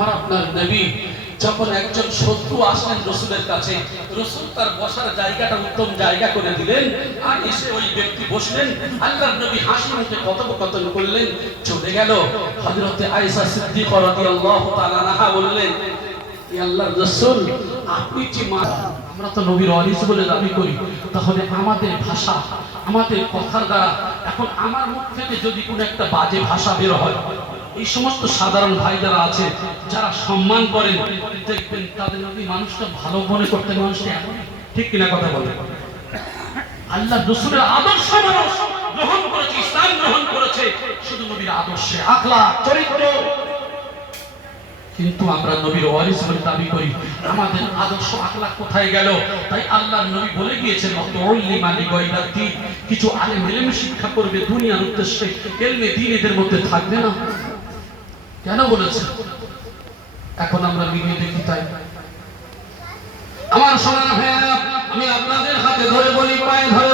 আমার আপনার নবী যখন একজন শত্রু আসলেন রসুলের কাছে, রসুল তার বসার জায়গাটা উত্তম জায়গা করে দিলেন, আর এসে ওই ব্যক্তি বসলেন। আল্লাহর নবী হাসি মুখে কথোপকথন করলেন, চলে গেল। হযরতে আয়েশা সিদ্দিকা রাদিয়াল্লাহু তাআলা আনহা বললেন, ইয়া আল্লাহর রাসূল, আপনি যে আমরা তো নবীর ওয়ারিস বলে দাবি করি, তাহলে আমাদের ভাষা, আমাদের কথার দ্বারা এখন আমার মুখ থেকে যদি কোনো একটা বাজে ভাষা বের হয়, এই সমস্ত সাধারণ ভাই যারা আছে, যারা সম্মান করেন, দেখবেন তাদের নবী মানুষটা ভালো মনে করতে, মানুষটা এমন, ঠিক কিনা কথা বলে? আল্লাহ রাসূলের আদর্শ মানুষ গ্রহণ করেছে, ইসলাম গ্রহণ করেছে শুধু নবীর আদর্শে, আখলাক, চরিত্র। কিন্তু আমরা নবীর ওয়ারিস বলে দাবি করি, আমাদের আদর্শ আখলাক কোথায় গেল? তাই আল্লাহর নবী বলে গিয়েছেন, কিছু আলেম ইলম শিক্ষা করবে দুনিয়ার উদ্দেশ্যে, ইলমে দ্বীন এদের মধ্যে থাকবে না। কেন বলেছে? এখন আমরা মিলিয়ে দেখি। তাই আমার সোনার ভাইয়েরা, আমি আপনাদের হাতে ধরে বলি, পায়ে ধরে